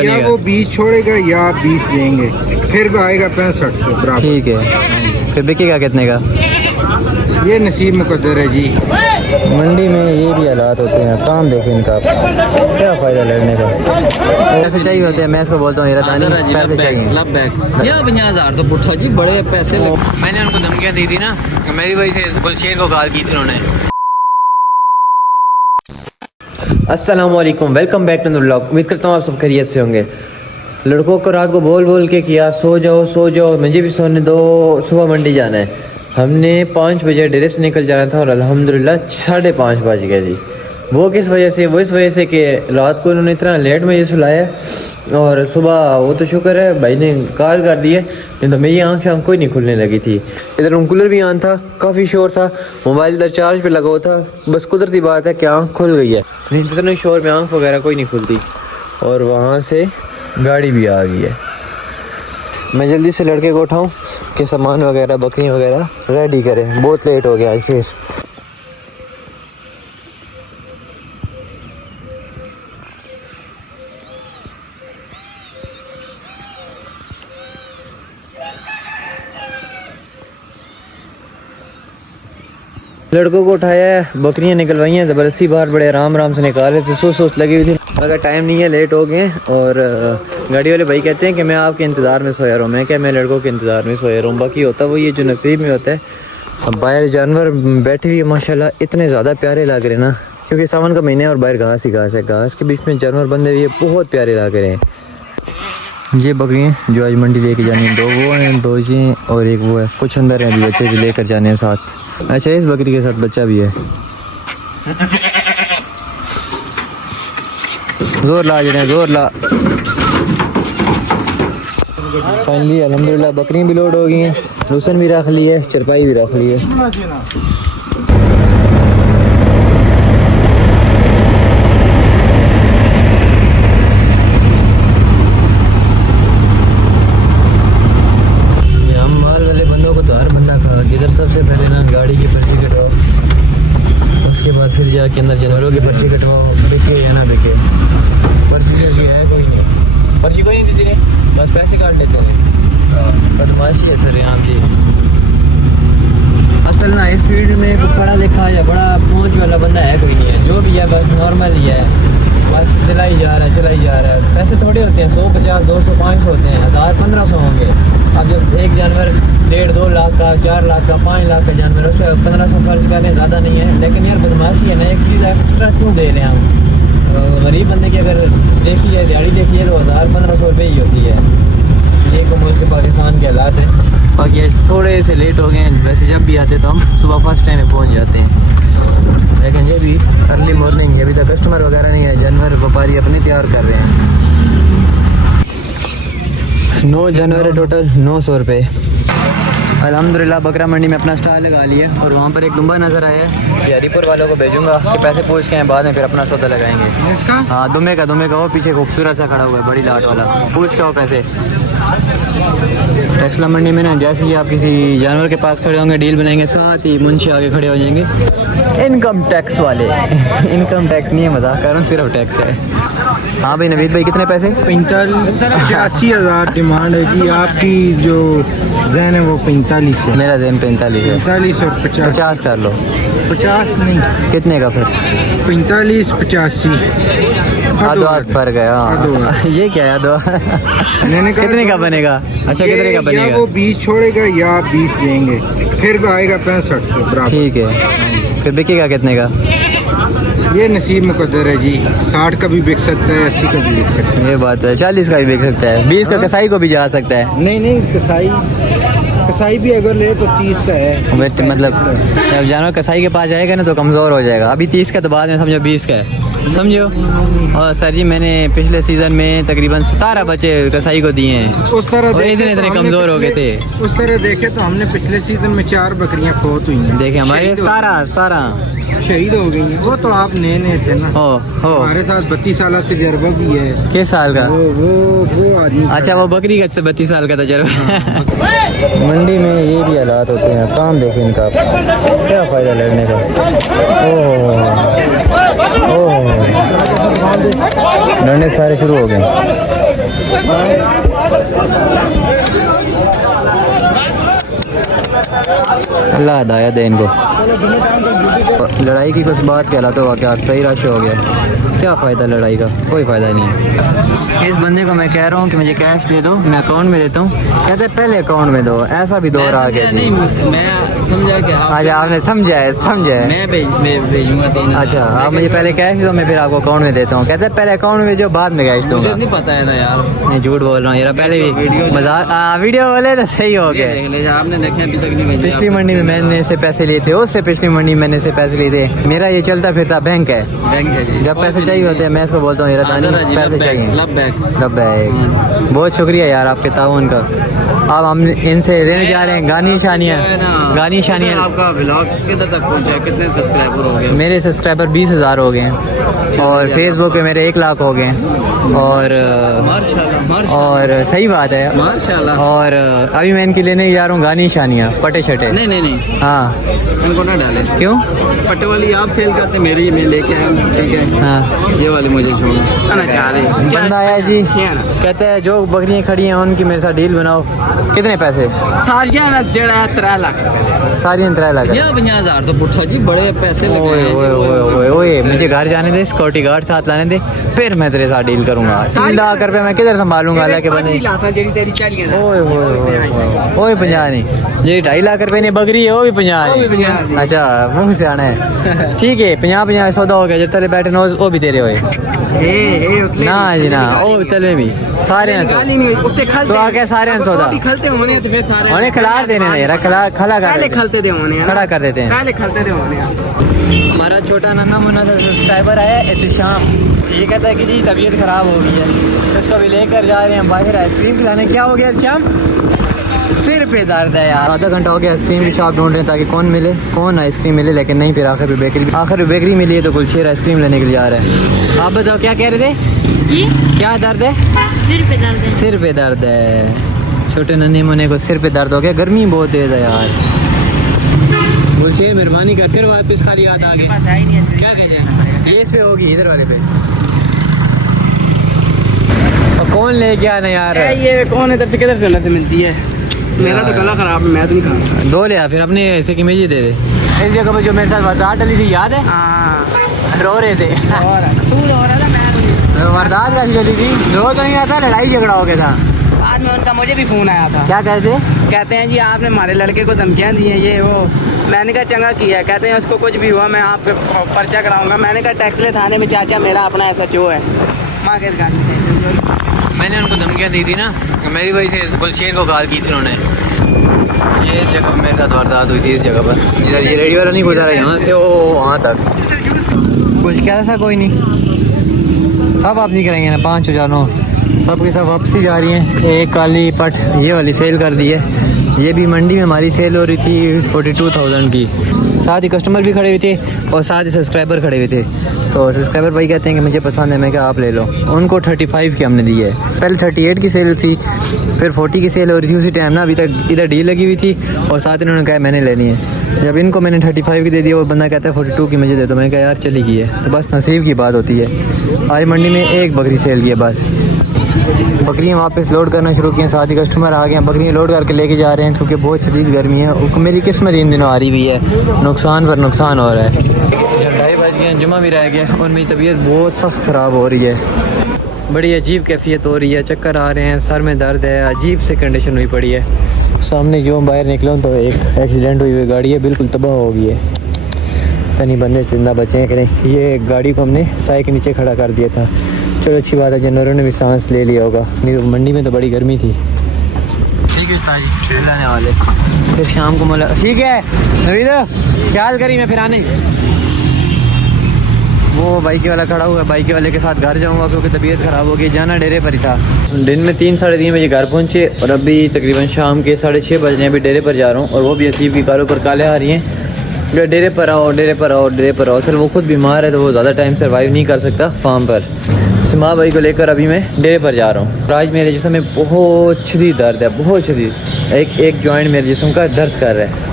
या वो 20 छोड़ेगा या 20 देंगे, फिर आएगा 65 के बराबर। ठीक है, फिर बिकेगा कितने का? ये नसीब मुकद्दर है जी। मंडी में ये भी हालात होते हैं, काम देखें इनका, क्या फ़ायदा लड़ने का। पैसे चाहिए होते हैं, मैं इसको बोलता हूँ पैसे चाहिए। 50,000 तो पुट्ठा जी, बड़े पैसे मैंने उनको धमकियाँ दी थी ना, मेरी वजह से गुलशेर को गाल की थी उन्होंने। अस्सलाम वालेकुम, welcome back to the vlog. उम्मीद करता हूँ आप सब खैरियत से होंगे। लड़कों को रात को बोल बोल के किया सो जाओ, मुझे भी सोने दो, सुबह मंडी जाना है। हमने 5 बजे डेरे से निकल जाना था और अल्हम्दुलिल्लाह 5:30 बज गए जी। वो किस वजह से? वो इस वजह से कि रात को उन्होंने इतना लेट मुझे सुलाया और सुबह वो तो शुक्र है भाई ने कॉल कर दिए, नहीं तो मेरी आँख कोई नहीं खुलने लगी थी। इधर रूम कूलर भी ऑन था, काफ़ी शोर था, मोबाइल इधर चार्ज पे लगा हुआ था। बस कुदरती बात है कि आँख खुल गई है, नहीं तो इतने शोर में आँख वगैरह कोई नहीं खुलती। और वहाँ से गाड़ी भी आ गई है। मैं जल्दी से लड़के को उठाऊँ कि सामान वगैरह बकरियाँ वगैरह रेडी करें, बहुत लेट हो गया आज फिर। लड़कों को उठाया है, बकरियां निकलवाई हैं ज़बरदस्ती बाहर, बड़े आराम से निकाल रहे थे, सोच लगी हुई थी मगर टाइम नहीं है, लेट हो गए। और गाड़ी वाले भाई कहते हैं कि मैं आपके इंतज़ार में सोया रहा हूँ। मैं क्या, मैं लड़कों के इंतज़ार में सोया रहा हूँ। बाकी होता वो ये जो नसीब में होता है। अब बाहर जानवर बैठे हुए माशाल्लाह इतने ज़्यादा प्यारे लग रहे हैं ना, क्योंकि सावन का महीना है और बाहर घास ही घास है, घास के बीच में जानवर बंधे हुए बहुत प्यारे लग रहे हैं। ये बकरियाँ जो आज मंडी लेके जानी है, 2 वो हैं, 2 ये और एक वो है, कुछ अंदर हैं, अभी बच्चे भी लेकर जाने हैं साथ। अच्छा, इस बकरी के साथ बच्चा भी है। जोर ला जने, जोर ला। फाइनली अल्हम्दुलिल्लाह बकरियाँ भी लोड हो गई हैं, लूसन भी रख ली है, चरपाई भी रख ली है। इधर सबसे पहले ना गाड़ी की पर्ची कटवाओ, उसके बाद फिर जाके अंदर जानवरों की पर्ची कटवाओ, बिके या ना बिके। पर्ची है कोई नहीं, पर्ची कोई नहीं देती नहीं, बस पैसे काट लेते हैं। बदमाशी है सर यहाँ जी। असल ना इस फील्ड में कोई पढ़ा लिखा या बड़ा पहुँच वाला बंदा है कोई नहीं है, जो भी है बस नॉर्मल ही है, बस चलाई जा रहा है। पैसे थोड़े होते हैं, 100, 50, 200, 500 होते हैं, 1000, 1500 होंगे। अब जब एक जानवर 1.5-2 लाख का, 4 लाख का, 5 लाख का जानवर, उस पर 1500 खर्च करें ज़्यादा नहीं है। लेकिन यार बदमाशी है ना, एक चीज़ एक्स्ट्रा क्यों दे रहे हैं हम? गरीब बंदे की अगर देखी है, दिहाड़ी देखी है तो 1000-1500 रुपये ही होती है। ये को मुल्क पाकिस्तान के हालात हैं। बाकी थोड़े से लेट हो गए हैं, वैसे जब भी आते तो हम सुबह फर्स्ट टाइम में पहुँच जाते हैं, लेकिन ये भी अर्ली मॉर्निंग है, अभी तक कस्टमर वगैरह नहीं है, जानवर व्यापारी अपने तैयार कर रहे हैं। 9 जानवर टोटल 900 रुपये। अल्हम्दुलिल्लाह बकरा मंडी में अपना स्टॉल लगा लिया और वहाँ पर एक डुम्बा नज़र आया है, ये हरीपुर वालों को भेजूंगा कि पैसे पूछ के हैं, बाद में फिर अपना सौदा लगाएंगे। हाँ, दुम्बे का वो पीछे खूबसूरत सा खड़ा हुआ है, बड़ी लाट वाला, पूछ के हो पैसे। टैक्सला मंडी में ना जैसे ही आप किसी जानवर के पास खड़े होंगे, डील बनाएंगे, साथ ही मुंशी आगे खड़े हो जाएंगे, इनकम टैक्स वाले। इनकम टैक्स नहीं है, मजाक कर रहा हूँ, सिर्फ टैक्स है। हाँ भाई नवीद भाई, कितने पैसे? 85,000 डिमांड है जी। आपकी जो जहन है वो 45 है। मेरा जहन 45 है। 45 और 50 कर लो। 50 नहीं, कितने का फिर? 45, 85 आधो फर्क है। हाँ ये क्या है आधो? कितने का बनेगा? अच्छा कितने का बनेगा? या वो 20 छोड़ेगा या 20 देंगे, फिर आएगा 65 के बराबर। ठीक है, फिर बिकेगा कितने का? ये नसीब मुकद्दर है जी। 60 का भी बिक सकता है, 80 का भी बिक सकता है। ये बात है, 40 का भी बिक सकता है, 20 का कसाई को भी जा सकता है। नहीं, कसाई भी अगर ले तो 30 का है। मतलब जब जानवर कसाई के पास जाएगा ना तो कमज़ोर हो जाएगा। अभी 30 का, तो बाद में समझो 20 का है, समझो। और सर जी मैंने पिछले सीज़न में तकरीबन 17 बच्चे कसाई को दिए हैं। उस तरह इतने कमज़ोर हो गए थे। उस तरह देखे तो हमने पिछले सीज़न में 4 बकरियां फोत हुई हैं। देखे हमारे 17 शहीद हो गई हैं। वो तो आप नए थे ना। हो हमारे साथ 32 साल तजर्बा भी है। किस साल का? वो आदमी। अच्छा, वो बकरी का 32 साल का तजर्बा। मंडी में ये भी हालात होते हैं, काम देखें इनका, क्या फ़ायदा लड़ने का। ओह लड़ने सारे शुरू हो गए। अल्लाह हिदायत दे इनको। लड़ाई की कुछ बात कहला तो वाक़ सही रश हो गया। क्या फ़ायदा लड़ाई का, कोई फ़ायदा नहीं है। इस बंदे को मैं कह रहा हूँ कि मुझे कैश दे दो, मैं अकाउंट में देता हूँ, कहते पहले अकाउंट में दो। ऐसा भी दौर आ गया। नहीं, मैं समझा कि अच्छा आपने समझा है। मैं भेजूंगा 3। अच्छा आप मुझे पहले कैश दो, मैं फिर आपको अकाउंट में देता हूँ। कहते पहले अकाउंट में जो बाद में कैश दूंगा। मुझे नहीं पता है ना यार, मैं झूठ बोल रहा हूँ यार, पहले भी मजाक वीडियो बोले तो सही हो गया। देख ले, आपने देखे अभी तक नहीं भेजा। पिछली मंडी में मैंने से पैसे लिए थे, उससे पिछली मंडी में मैंने से पैसे लिए थे। मेरा ये चलता फिरता बैंक है। बैंक है जी। जब पैसे चाहिए होते हैं मैं इसको बोलता हूँ पैसे चाहिए। लब बैग। बहुत शुक्रिया यार आपके ताउन का। अब हम इनसे रहने जा रहे हैं गानी शानिया। आपका व्लॉग किधर तक पहुंचा है? कितने सब्सक्राइबर हो गए? मेरे सब्सक्राइबर 20,000 हो गए हैं और फेसबुक पे मेरे 1 लाख हो गए हैं। और सही बात है माशाल्लाह। और अभी मैं इनकी लेने जा रहा हूँ गानी शानिया पटे शटे। नहीं हाँ इनको ना डाले। क्यों? पट्टे वाली आप सेल करते, मेरी मैं लेके आया हूँ। ठीक है हाँ ये वाली मुझे छोड़ो ना चाह रहे। बंदा आया जी, कहते हैं जो बकरियाँ खड़ी हैं उनकी मेरे साथ डील बनाओ। कितने पैसे? सारियां ना जड़ा 3 लाख सारी 3 लाख। 50,000 तो पुट्ठा जी बड़े पैसे लगे हैं। ओए मुझे घर जाने दे, सिक्योरिटी गार्ड साथ लाने दे, फिर मैं तेरे साथ डील करूंगा। 3 लाख रुपए मैं किधर संभालूंगा? अल्लाह के बंदे। ओए 50 नहीं, ये 2.5 लाख रुपए ने बकरी है, वो भी 50 है। अच्छा मुँह से आना है। ठीक है 50 सौदा हो गया। जो तले बैठे ना वो भी तेरे होए ना जी ना, ओ तले भी सारे तो आके सारे सौदा उन्हें खिला देने ना यार, खड़ा कर देते हैं। हमारा छोटा नन्ना मुन्ना सा सब्सक्राइबर आया एहतिशाम, ये कहता है कि जी तबीयत ख़राब हो गई है, तो इसको भी लेकर जा रहे हैं बाहर आइसक्रीम खिलाने। क्या हो गया शाम? सिर पे दर्द है यार। आधा घंटा हो गया आइसक्रीम की शॉप ढूंढ रहे हैं ताकि कौन आइसक्रीम मिले, लेकिन नहीं। फिर आखिर बेकरी मिली है तो गुलशेर आइसक्रीम लेने के लिए जा रहे हैं। आप बताओ क्या कह रहे थे? क्या दर्द है? सिर पे दर्द है। छोटे नन्हे मुन्ने को सिर पे दर्द हो गया, गर्मी बहुत तेज है यार। गुलशेर मेहरबानी कर, फिर वापस खाली हाथ आ गए। क्या कहते हैं? ये इस पे होगी, इधर वाले पे। और कौन ले गया ना यार? ये कौन है? दर्द किधर से मिलती है? मेरा तो गला खराब है, मैं तो नहीं खाता। 2 ले आ, फिर अपने ऐसे की मेजी दे दे। इस जगह पे जो मेरे साथ वारदात डली थी याद है? रो रहे थे। वारदात कैसी डली थी? रो तो नहीं रहा था, लड़ाई झगड़ा हो गया था। आज में उनका मुझे भी फोन आया था। क्या कहते? कहते हैं जी आपने हमारे लड़के को धमकियाँ दी हैं ये वो। मैंने कहा चंगा किया। कहते हैं उसको कुछ भी हुआ मैं आपके पर्चा कराऊंगा। मैंने कहा टैक्सले थाने में चाचा मेरा अपना ऐसा जो है माँ के मैंने उनको धमकियाँ दी थी ना, मेरी वजह से गुलशेर को कॉल की थी उन्होंने। ये जगह मेरे साथ वारदात हुई थी, इस जगह पर। इधर ये रेडी वाला नहीं गुजारा, यहाँ से वो वहाँ तक कुछ क्या था, कोई नहीं। सब आप नहीं करेंगे ना 5,009 सब के सब वापसी जा रही हैं। एक काली पट ये वाली सेल कर दी है। ये भी मंडी में हमारी सेल हो रही थी 42,000 की। साथ ही कस्टमर भी खड़े हुए थे और साथ ही सब्सक्राइबर खड़े हुए थे। तो सब्सक्राइबर भाई कहते हैं कि मुझे पसंद है, मैं क्या आप ले लो। उनको 35 की हमने दी है। पहले 38 की सेल थी, फिर 40 की सेल हो रही थी उसी टाइम ना। अभी तक इधर डील लगी हुई थी और साथ ही उन्होंने कहा मैंने लेनी है। जब इनको मैंने 35 की दे दी, वो बंदा कहता है 42 की मुझे दे दो। मैंने कहा यार चली गई है, तो बस नसीब की बात होती है। आज मंडी में एक बकरी सेल की है बस। बकरियाँ वापस लोड करना शुरू किए, साथ ही कस्टमर आ गए हैं, बकरियाँ लोड करके लेके जा रहे हैं क्योंकि बहुत शदीद गर्मी है। मेरी किस्मत इन दिनों आ रही हुई है, नुकसान पर नुकसान हो रहा है। जब 2:30 बज गए, जुमा भी रह गया और मेरी तबीयत बहुत सख्त ख़राब हो रही है। बड़ी अजीब कैफियत हो रही है, चक्कर आ रहे हैं, सर में दर्द है, अजीब से कंडीशन हुई पड़ी है। सामने जो बाहर निकला तो एक एक्सीडेंट हुई गाड़ी है, बिल्कुल तबाह हो गई है। तनी बंदे जिंदा बचे हैं कि नहीं। ये गाड़ी को हमने साई के नीचे खड़ा कर दिया था। चलो अच्छी बात है, जानवरों ने भी सांस ले लिया होगा, नहीं तो मंडी में तो बड़ी गर्मी थी। ठीक है उस्ताद जी, लाने वाले फिर शाम को मुला। ठीक है नवीद, ख्याल करी, मैं फिर आने। वो बाइक वाला खड़ा हुआ है, बाइक वाले के साथ घर जाऊंगा क्योंकि तबीयत ख़राब हो गई। जाना डेरे पर ही था। दिन में 3 साढ़े 3 बजे घर पहुँचे और अभी तकरीबन शाम के 6:30 बज रहे हैं। अभी डेरे पर जा रहा हूँ और वो भी असीब की कारों पर काले आ रही हैं। डेरे पर आओ, डेरे पर आओ, डेरे पर आओ। सर वो खुद बीमार है तो वो ज़्यादा टाइम सर्वाइव नहीं कर सकता फार्म पर। माँ भाई को लेकर अभी मैं डेरे पर जा रहा हूँ। आज मेरे जिस्म में बहुत शदीद दर्द है, बहुत शदीद। एक जॉइंट मेरे जिस्म का दर्द कर रहा है।